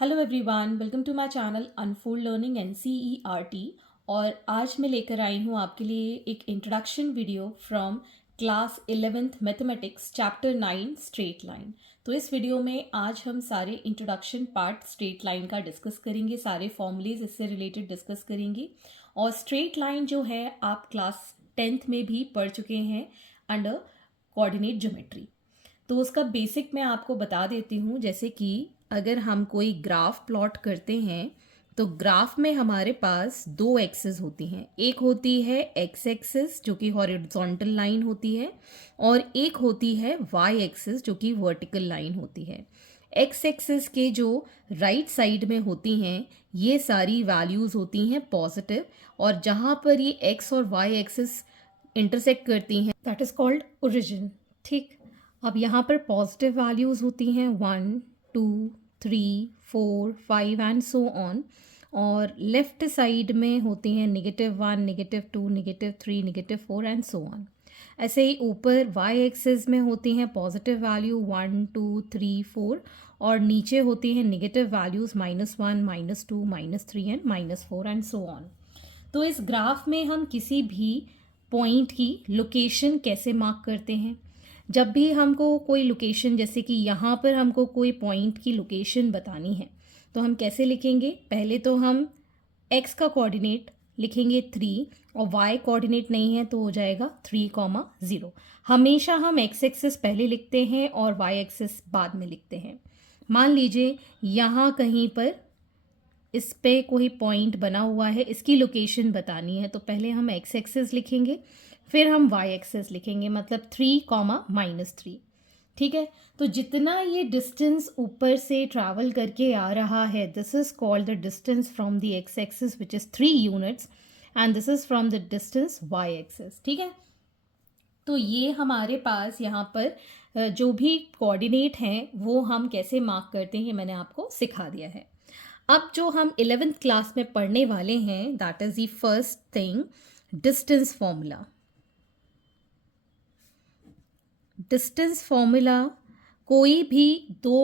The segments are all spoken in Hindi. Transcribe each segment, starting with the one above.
Hello everyone, welcome to my channel unfold learning NCERT। और आज मैं लेकर आई हूँ आपके लिए एक introduction video from class 11th mathematics chapter 9 straight line. तो इस वीडियो में आज हम सारे इंट्रोडक्शन पार्ट स्ट्रेट लाइन का डिस्कस करेंगे, सारे फॉर्मूलेज इससे रिलेटेड डिस्कस करेंगे। और स्ट्रेट लाइन जो है आप क्लास 10th में भी पढ़ चुके हैं अंडर कोऑर्डिनेट ज्योमेट्री। तो उसका बेसिक मैं आपको बता देती हूँ। जैसे कि अगर हम कोई ग्राफ प्लॉट करते हैं तो ग्राफ में हमारे पास दो एक्सेस होती हैं। एक होती है एक्स एक्सिस जो कि हॉरिजॉन्टल लाइन होती है, और एक होती है वाई एक्सिस जो कि वर्टिकल लाइन होती है। एक्स एक्सिस के जो राइट साइड में होती हैं ये सारी वैल्यूज़ होती हैं पॉजिटिव, और जहाँ पर ये एक्स और वाई एक्सिस इंटरसेक्ट करती हैं दैट इज़ कॉल्ड ओरिजिन। ठीक, अब यहाँ पर पॉजिटिव वैल्यूज़ होती हैं 1 2 3 4 5 एंड सो ऑन, और लेफ्ट साइड में होती हैं -1 -2 -3 -4 एंड सो ऑन। ऐसे ही ऊपर वाई एक्सिस में होती हैं पॉजिटिव वैल्यू 1 2 3 4, और नीचे होती हैं negative values -1 -2 -3 and -4 and so on. तो इस ग्राफ में हम किसी भी पॉइंट की लोकेशन कैसे मार्क करते हैं? जब भी हमको कोई लोकेशन, जैसे कि यहाँ पर हमको कोई पॉइंट की लोकेशन बतानी है तो हम कैसे लिखेंगे? पहले तो हम x का कोऑर्डिनेट लिखेंगे 3, और y कोऑर्डिनेट नहीं है तो हो जाएगा 3, 0। हमेशा हम x एक्सिस पहले लिखते हैं और y एक्सिस बाद में लिखते हैं। मान लीजिए यहाँ कहीं पर इस पे कोई पॉइंट बना हुआ है, इसकी लोकेशन बतानी है, तो पहले हम x एक्सिस लिखेंगे, फिर हम y एक्सिस लिखेंगे, मतलब 3, -3। ठीक है, तो जितना ये डिस्टेंस ऊपर से ट्रैवल करके आ रहा है this is called the distance from the x axis which is 3 units, and this is from the distance y axis. ठीक है, तो ये हमारे पास यहाँ पर जो भी कोऑर्डिनेट हैं वो हम कैसे मार्क करते हैं मैंने आपको सिखा दिया है। अब जो हम 11th क्लास में पढ़ने वाले हैं that is the first thing, distance formula. Distance formula कोई भी दो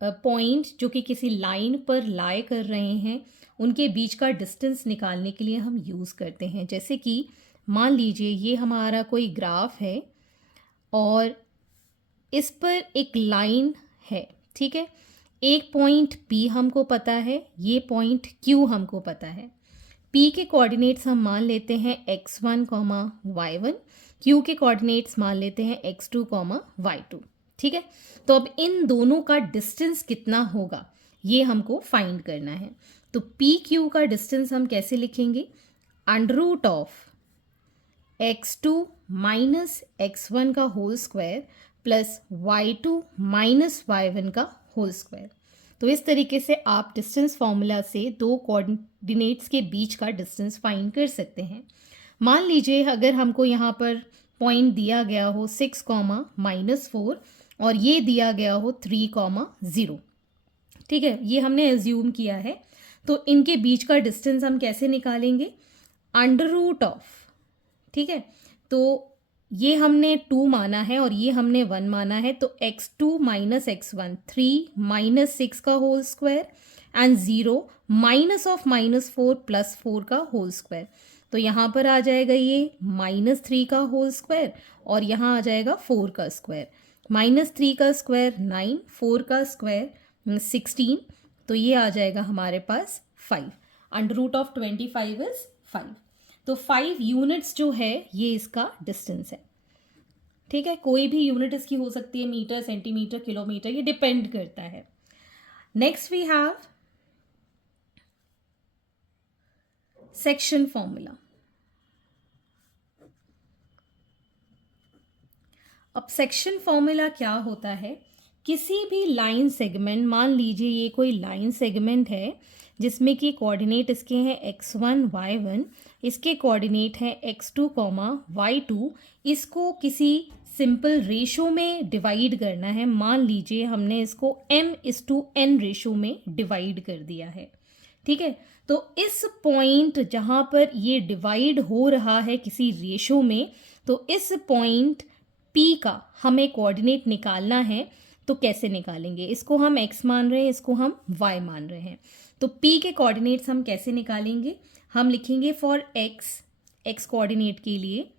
पॉइंट जो कि किसी लाइन पर लाई कर रहे हैं उनके बीच का डिस्टेंस निकालने के लिए हम यूज़ करते हैं। जैसे कि मान लीजिए ये हमारा कोई ग्राफ है और इस पर एक लाइन है। ठीक है, एक पॉइंट P हमको पता है, ये पॉइंट Q हमको पता है। P के कोऑर्डिनेट्स हम मान लेते हैं x1, y1, Q के कोऑर्डिनेट्स मान लेते हैं x2, y2। ठीक है, तो अब इन दोनों का डिस्टेंस कितना होगा ये हमको फाइंड करना है। तो PQ का डिस्टेंस हम कैसे लिखेंगे? Under of x2 minus x1 का whole square plus y2 minus y1 का होल स्क्वायर। तो इस तरीके से आप डिस्टेंस फॉर्मूला से दो कोऑर्डिनेट्स के बीच का डिस्टेंस फाइंड कर सकते हैं। मान लीजिए अगर हमको यहाँ पर पॉइंट दिया गया हो 6, -4, और ये दिया गया हो 3, 0। ठीक है, ये हमने एज्यूम किया है। तो इनके बीच का डिस्टेंस हम कैसे निकालेंगे? अंडर ऑफ, ठीक है, तो ये हमने 2 माना है और ये हमने 1 माना है, तो x2 माइनस x1 3 -6 का होल स्क्वायर एंड 0 -4 प्लस 4 का होल स्क्वायर। तो यहाँ पर आ जाएगा ये -3 का होल स्क्वायर, और यहाँ आ जाएगा 4 का स्क्वायर। -3 का स्क्वायर 9, 4 का स्क्वायर 16, तो ये आ जाएगा हमारे पास 5। Under of 25 is 5। तो 5 यूनिट्स जो है ये इसका डिस्टेंस है। ठीक है, कोई भी यूनिट इसकी हो सकती है, मीटर, सेंटीमीटर, किलोमीटर, ये डिपेंड करता है। Next we have section formula. अब सेक्शन फॉर्मूला क्या होता है? किसी भी लाइन सेगमेंट, मान लीजिए ये कोई लाइन सेगमेंट है जिसमें कि कोऑर्डिनेट इसके हैं x1, y1, इसके कोऑर्डिनेट हैं x2, y2। इसको किसी सिंपल रेशो में डिवाइड करना है। मान लीजिए हमने इसको m/n रेशो में डिवाइड कर दिया है। ठीक है, तो इस पॉइंट जहाँ पर ये डिवाइड हो रहा है किसी रेशो में, तो इस पॉइंट P का हमें कोऑर्डिनेट निकालना है। तो कैसे निकालेंगे? इसको हम x मान रहे हैं, इसको हम y मान रहे हैं, तो p के कोऑर्डिनेट्स हम कैसे निकालेंगे? हम लिखेंगे फॉर x कोऑर्डिनेट के लिए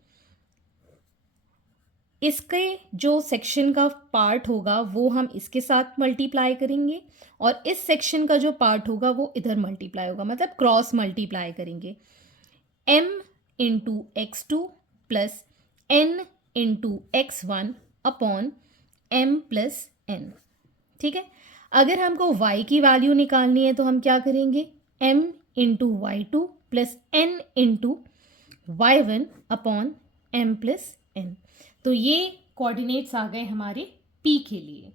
इसके जो सेक्शन का पार्ट होगा वो हम इसके साथ मल्टीप्लाई करेंगे और इस सेक्शन का जो पार्ट होगा वो इधर मल्टीप्लाई होगा, मतलब क्रॉस मल्टीप्लाई करेंगे। m into x2 plus n into x1 upon m plus n। ठीक है, अगर हमको y की वैल्यू निकालनी है तो हम क्या करेंगे? m into y2 plus n into y1 upon m plus n। तो ये कोऑर्डिनेट्स आ गए हमारे p के लिए।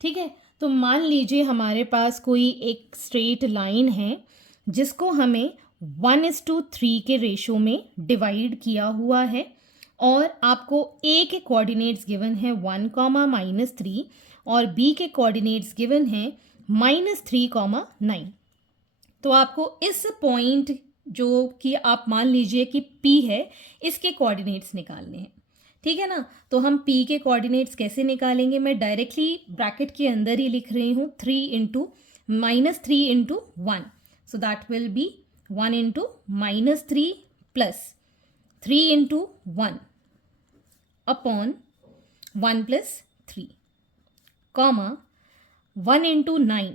ठीक है, तो मान लीजिए हमारे पास कोई एक स्ट्रेट लाइन है जिसको हमें 1:3 के रेशो में डिवाइड किया हुआ है और आपको a के कोऑर्डिनेट्स गिवन है 1, -3 और b के कोऑर्डिनेट्स गिवन है -3, 9। तो आपको इस पॉइंट जो कि आप मान लीजिए कि p है, इसके कोऑर्डिनेट्स निकालने हैं। ठीक है ना, तो हम p के कोऑर्डिनेट्स कैसे निकालेंगे? मैं डायरेक्टली ब्रैकेट के अंदर ही लिख रही हूँ, 3 into -3 × 1, so that will B 1 into -3 plus 3 into 1 upon 1 plus 3, comma 1 into 9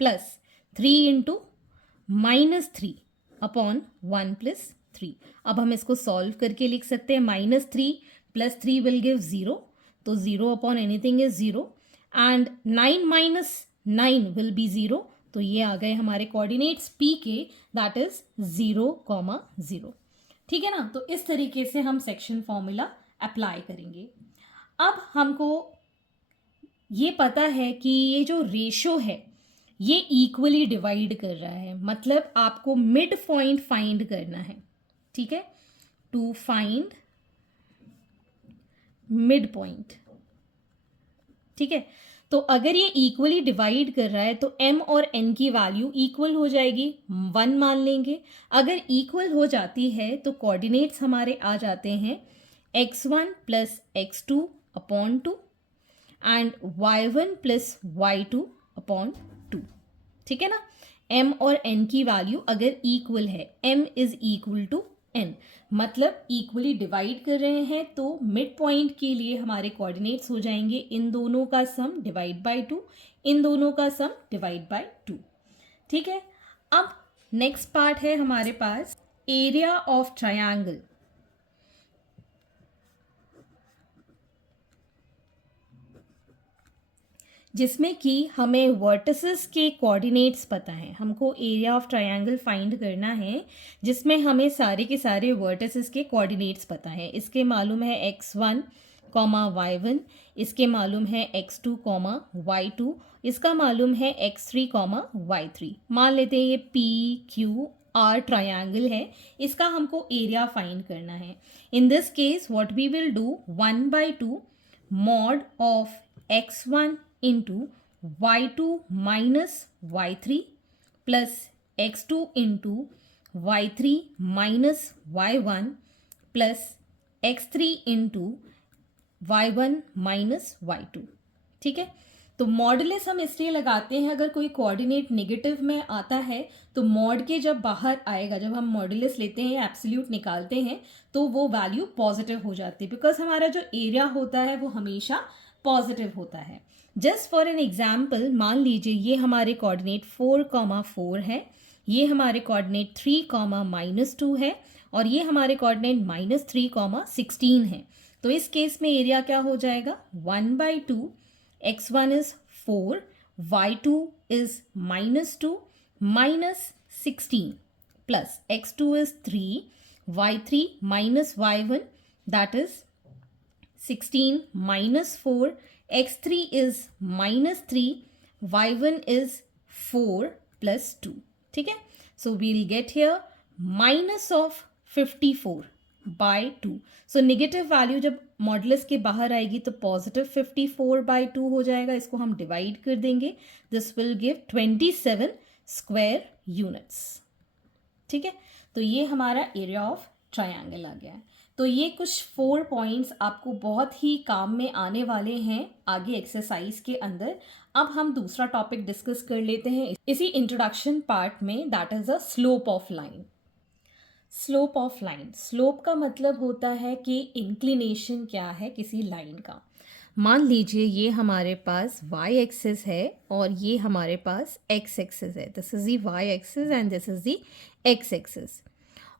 plus 3 into -3 upon 1 plus 3। अब हम इसको सॉल्व करके लिख सकते हैं, -3 प्लस 3 विल गिव 0, तो 0 upon anything is 0 and 9 minus 9 will be 0। तो ये आ गए हमारे कोऑर्डिनेट्स p के, दैट इज 0, 0। ठीक है ना, तो इस तरीके से हम सेक्शन फॉर्मूला अप्लाई करेंगे। अब हमको ये पता है कि ये जो रेशो है ये इक्वली डिवाइड कर रहा है, मतलब आपको मिड पॉइंट फाइंड करना है। ठीक है, टू फाइंड मिड पॉइंट। ठीक है, तो अगर ये इक्वली डिवाइड कर रहा है तो m और n की वैल्यू इक्वल हो जाएगी, 1 मान लेंगे। अगर इक्वल हो जाती है तो कोऑर्डिनेट्स हमारे आ जाते हैं x1 plus x2 upon 2 and y1 plus y2 upon 2। ठीक है ना, m और n की वैल्यू अगर इक्वल है, m is equal to n, मतलब इक्वली डिवाइड कर रहे हैं, तो मिड पॉइंट के लिए हमारे कोऑर्डिनेट्स हो जाएंगे इन दोनों का सम डिवाइड बाय 2, इन दोनों का सम डिवाइड बाय 2। ठीक है, अब नेक्स्ट पार्ट है हमारे पास एरिया ऑफ ट्रायंगल। जिसमें कि हमें वर्टिसेस के कोऑर्डिनेट्स पता है। हमको एरिया ऑफ ट्रायंगल फाइंड करना है जिसमें हमें सारे के सारे वर्टिसेस के कोऑर्डिनेट्स पता है। इसके मालूम है x1, y1, इसके मालूम है x2, y2, इसका मालूम है x3, y3। मान लेते हैं ये PQR ट्रायंगल है, इसका हमको एरिया फाइंड करना है। In this case what we will do, 1/2 mod of x1 into y2 minus y3 plus x2 into y3 minus y1 plus x3 into y1 minus y2। ठीक है, तो मॉडुलस हम इसलिए लगाते हैं, अगर कोई कोऑर्डिनेट नेगेटिव में आता है तो मॉड के जब बाहर आएगा, जब हम मॉडुलस लेते हैं एब्सोल्यूट निकालते हैं तो वो वैल्यू पॉजिटिव हो जाती है, बिकॉज हमारा जो एरिया होता है वो हमेशा पॉजिटिव होता है। जस्ट फॉर एन एग्जाम्पल, मान लीजिए ये हमारे कोऑर्डिनेट 4, 4 है, ये हमारे कोऑर्डिनेट 3, -2 है और ये हमारे कोऑर्डिनेट -3, 16 है। तो इस केस में एरिया क्या हो जाएगा, 1/2, x1 is 4, y2 is -2 -16 plus x2 is 3, y3 minus y1 that is 16 minus 4, x3 is -3, y1 is 4 plus 2। ठीक है, so we'll get here minus of 54/2। so negative value जब मॉडुलस के बाहर आएगी तो पॉजिटिव 54/2 हो जाएगा, इसको हम डिवाइड कर देंगे, this will give 27 square units. ठीक है, तो ये हमारा एरिया ऑफ ट्रायंगल आ गया है। तो ये कुछ 4 पॉइंट्स आपको बहुत ही काम में आने वाले हैं आगे एक्सरसाइज के अंदर। अब हम दूसरा टॉपिक डिस्कस कर लेते हैं इसी इंट्रोडक्शन पार्ट में, that is a slope of line. Slope of line, slope का मतलब होता है कि इंक्लिनेशन क्या है किसी लाइन का। मान लीजिए ये हमारे पास y एक्सिस है और ये हमारे पास x एक्सिस है। This is the y axis and this is the x axis.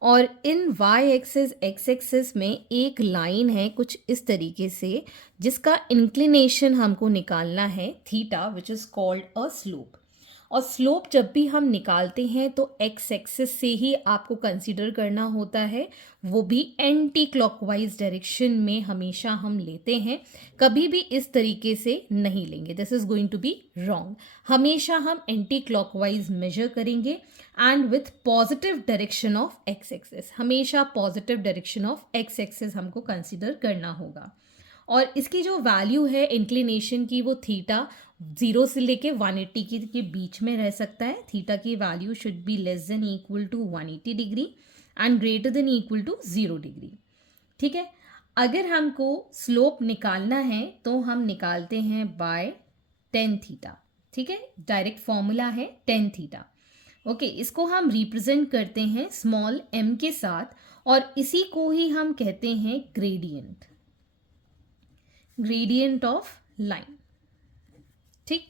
और इन y एक्सिस x एक्सिस में एक लाइन है कुछ इस तरीके से, जिसका इंक्लिनेशन हमको निकालना है theta, which is called a slope. और स्लोप जब भी हम निकालते हैं तो x एक्सिस से ही आपको कंसीडर करना होता है, वो भी एंटी क्लॉकवाइज डायरेक्शन में हमेशा हम लेते हैं, कभी भी इस तरीके से नहीं लेंगे। This is going to be wrong. हमेशा हम एंटी क्लॉकवाइज मेजर करेंगे and with positive direction of x axis. हमेशा positive direction of x axis हमको कंसीडर करना होगा। और इसकी जो वैल्यू है इंक्लिनेशन की, वो थीटा 0 से लेके 180 के बीच में रह सकता है। थीटा की value should be less than equal to 180 degree and greater than equal to 0 degree. ठीक है। अगर हमको स्लोप निकालना है तो हम निकालते हैं बाय टेन थीटा। ठीक है, डायरेक्ट फॉर्मूला है टेन थीटा। ओके, इसको हम रिप्रेजेंट करते हैं स्मॉल m के साथ और इसी को ही हम कहते हैं ग्रेडियंट, ग्रेडियंट ऑफ लाइन। ठीक,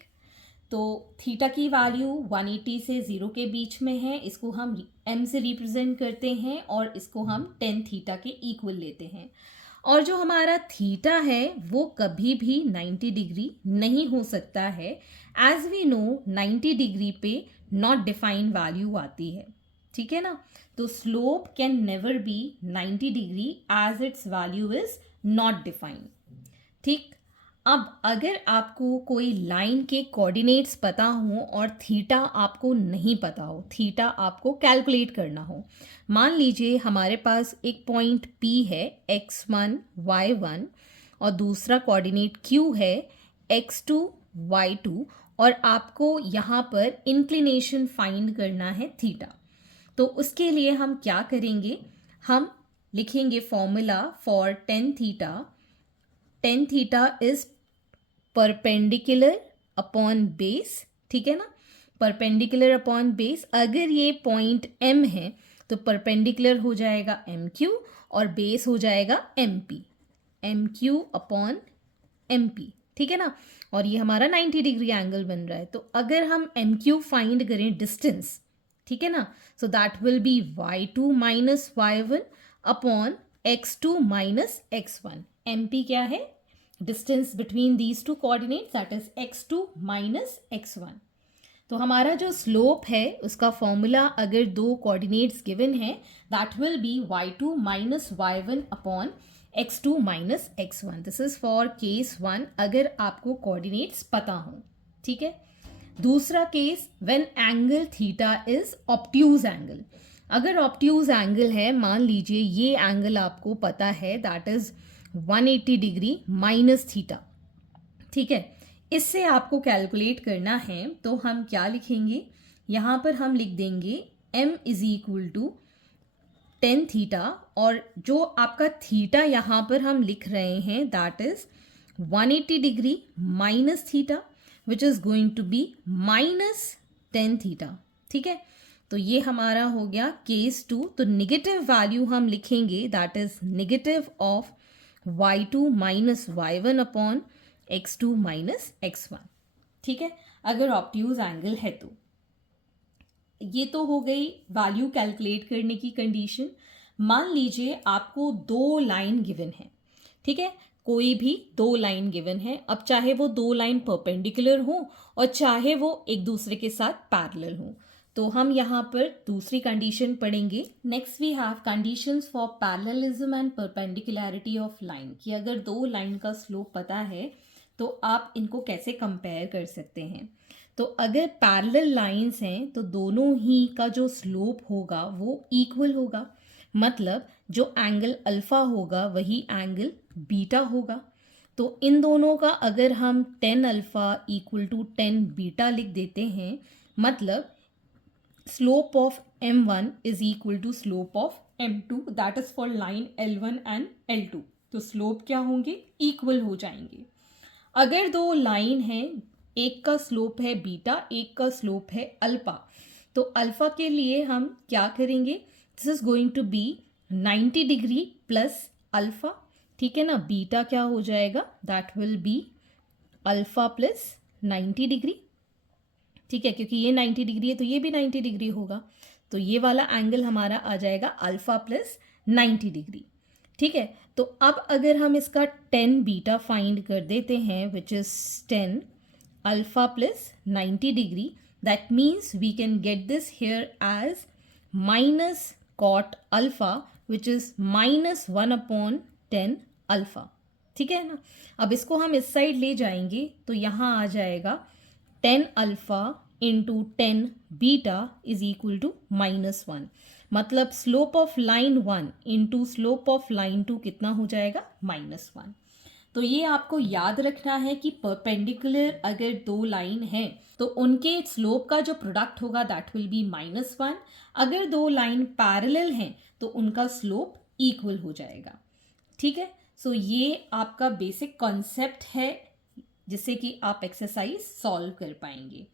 तो थीटा की वैल्यू 180 से 0 के बीच में है, इसको हम m से रिप्रेजेंट करते हैं और इसको हम 10 थीटा के इक्वल लेते हैं। और जो हमारा थीटा है वो कभी भी 90 डिग्री नहीं हो सकता है। एज वी नो 90 डिग्री पे नॉट डिफाइंड वैल्यू आती है। ठीक है ना, तो slope can never be 90 degree as its value is not defined. ठीक, अब अगर आपको कोई लाइन के कोऑर्डिनेट्स पता हो और थीटा आपको नहीं पता हो, थीटा आपको कैलकुलेट करना हो, मान लीजिए हमारे पास एक पॉइंट P है x1 y1 और दूसरा कोऑर्डिनेट Q है x2 y2 और आपको यहाँ पर इंक्लिनेशन फाइंड करना है थीटा। तो उसके लिए हम क्या करेंगे, हम लिखेंगे formula for tan theta. Tan theta is perpendicular upon base. ठीक है ना, परपेंडिकुलर अपॉन बेस। अगर ये पॉइंट M है तो परपेंडिकुलर हो जाएगा MQ और बेस हो जाएगा MP, MQ अपॉन MP। ठीक है ना, और ये हमारा 90 डिग्री एंगल बन रहा है। तो अगर हम MQ फाइंड करें डिस्टेंस, ठीक है ना, so that will B y2 minus y1 upon x2 minus x1। MP क्या है, distance between these two coordinates, that is x2 minus x1। तो हमारा जो स्लोप है उसका फॉर्मूला अगर दो कोऑर्डिनेट्स गिवन है, that will B y2 minus y1 upon x2 minus x1। This is for case 1 अगर आपको कोऑर्डिनेट्स पता हो। ठीक है, दूसरा case when angle theta is obtuse angle. अगर ऑब्ट्यूज एंगल है, मान लीजिए ये एंगल आपको पता है, that is 180 degree minus theta. ठीक है, इससे आपको कैलकुलेट करना है तो हम क्या लिखेंगे, यहाँ पर हम लिख देंगे m is equal to tan theta और जो आपका थीटा यहाँ पर हम लिख रहे हैं that is 180 degree minus theta which is going to be minus tan theta. ठीक है, तो ये हमारा हो गया केस 2। तो निगेटिव वैल्यू हम लिखेंगे that is negative of y2 minus y1 upon x2 minus x1। ठीक है, अगर ऑब्ट्यूज एंगल है तो ये तो हो गई वैल्यू कैलकुलेट करने की कंडीशन। मान लीजिए आपको दो लाइन गिवन है। ठीक है, कोई भी दो लाइन गिवन है, अब चाहे वो दो लाइन परपेंडिकुलर हो और चाहे वो एक दूसरे के साथ पैरेलल हो। तो हम यहाँ पर दूसरी कंडीशन पढ़ेंगे। Next we have conditions for parallelism and perpendicularity of line, कि अगर दो लाइन का स्लोप पता है तो आप इनको कैसे कंपेयर कर सकते हैं। तो अगर पैरेलल लाइंस हैं तो दोनों ही का जो स्लोप होगा वो इक्वल होगा, मतलब जो एंगल अल्फा होगा वही एंगल बीटा होगा। तो इन दोनों का अगर हम 10 अल्फा इक्वल टू 10 बीटा लिख देते हैं, मतलब slope of m1 is equal to slope of m2, that is for line L1 and L2। तो स्लोप क्या होंगे, इक्वल हो जाएंगे। अगर दो लाइन है, एक का स्लोप है बीटा, एक का स्लोप है अल्फा, तो अल्फा के लिए हम क्या करेंगे, this is going to be 90 degree plus alpha, ठीक है ना। बीटा क्या हो जाएगा, that will be alpha plus 90 degree, ठीक है, क्योंकि ये 90 डिग्री है तो ये भी 90 डिग्री होगा, तो ये वाला एंगल हमारा आ जाएगा अल्फा प्लस 90 डिग्री, ठीक है। तो अब अगर हम इसका 10 बीटा फाइंड कर देते हैं, which is 10 alpha plus 90 degree, that means we can get this here as minus cot alpha, which is -1/10 alpha, ठीक है ना। अब इसको हम इस साइड ले जाएंगे तो यहाँ आ जाएगा 10 alpha into 10 beta is equal to -1, मतलब slope of line 1 into slope of line 2 कितना हो जाएगा, -1। तो ये आपको याद रखना है कि परपेंडिकुलर अगर दो लाइन है तो उनके स्लोप का जो प्रोडक्ट होगा दैट विल बी -1। अगर दो लाइन पैरेलल हैं तो उनका स्लोप इक्वल हो जाएगा, ठीक है। सो ये आपका बेसिक कॉन्सेप्ट है जिससे कि आप एक्सरसाइज सॉल्व कर पाएंगे।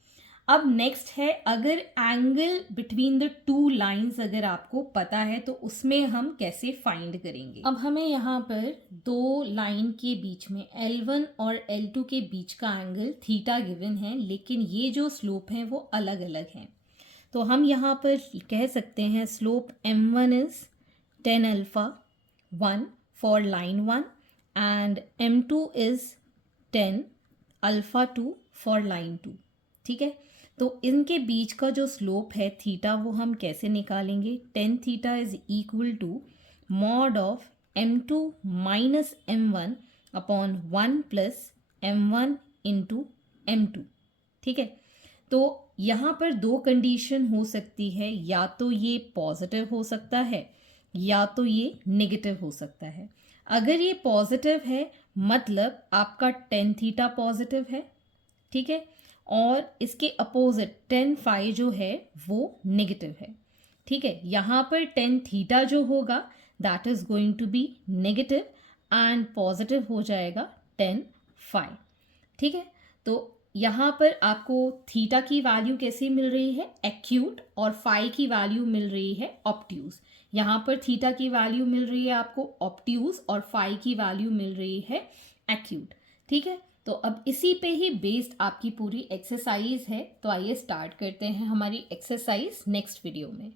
अब नेक्स्ट है, अगर angle between the two lines अगर आपको पता है तो उसमें हम कैसे फाइंड करेंगे। अब हमें यहाँ पर दो लाइन के बीच में L1 और L2 के बीच का एंगल थीटा गिवन है, लेकिन ये जो स्लोप है वो अलग अलग हैं। तो हम यहाँ पर कह सकते हैं slope m1 is 10 alpha 1 for line 1 and m2 is 10 alpha 2 for line 2, ठीक है। तो इनके बीच का जो स्लोप है थीटा वो हम कैसे निकालेंगे, 10 theta is equal to mod of m2 minus m1 upon 1 plus m1 into m2, ठीक है। तो यहाँ पर दो कंडीशन हो सकती है, या तो ये पॉजिटिव हो सकता है या तो ये नेगेटिव हो सकता है। अगर ये पॉजिटिव है मतलब आपका 10 थीटा पॉजिटिव है, ठीक है, और इसके अपोजिट 10 फाई जो है वो नेगेटिव है, ठीक है। यहाँ पर 10 थीटा जो होगा that is going to be negative and positive हो जाएगा 10 फाई, ठीक है। तो यहाँ पर आपको थीटा की वैल्यू कैसी मिल रही है, एक्यूट, और फाई की वैल्यू मिल रही है ऑब्ट्यूज। यहाँ पर थीटा की वैल्यू मिल रही है आपको ऑब्ट्यूज और फाई की वैल्यू मिल रही है एक्यूट, ठीक है। तो अब इसी पे ही बेस्ड आपकी पूरी एक्सरसाइज है, तो आइए स्टार्ट करते हैं हमारी एक्सरसाइज नेक्स्ट वीडियो में।